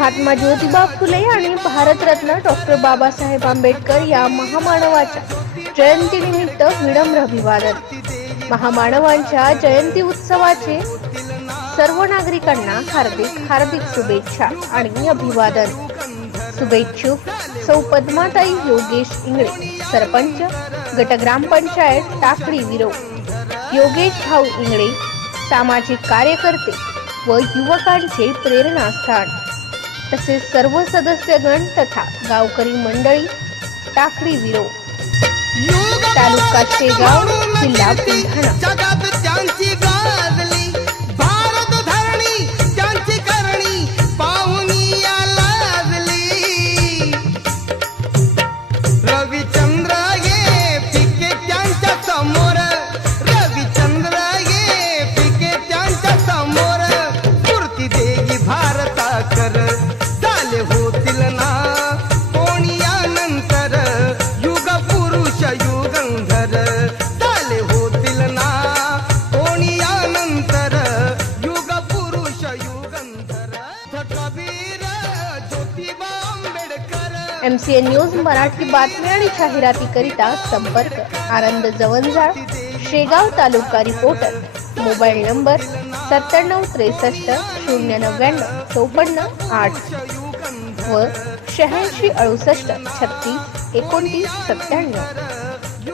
महात्मा ज्योतिबा फुले आणि भारतरत्न डॉक्टर बाबासाहेब आंबेडकर या महामानवाच्या जयंतीनिमित्त विनम्र अभिवादन। महामानवांच्या जयंती उत्सवाचे सर्व नागरिकांना हार्दिक शुभेच्छा आणि अभिवादन। शुभेच्छुक सौ पद्माताई योगेश इंगळे, सरपंच गट ग्रामपंचायत टाकळी विरो, योगेश भाऊ इंगळे, सामाजिक कार्यकर्ते व युवकांचे प्रेरणास्थान, तसेच सर्व सदस्यगण तथा गावकरी मंडळी टाकळी विरो, तालुका शेगाव, जिल्हा बुलढाणा। MCN न्यूज मराठी बातम्या आणि जाहिरातीकरिता संपर्क आनंद जवंजाळ, शेगाव तालुका रिपोर्टर, मोबाईल नंबर 9763 099 54 8 व 86 68 36 29 97।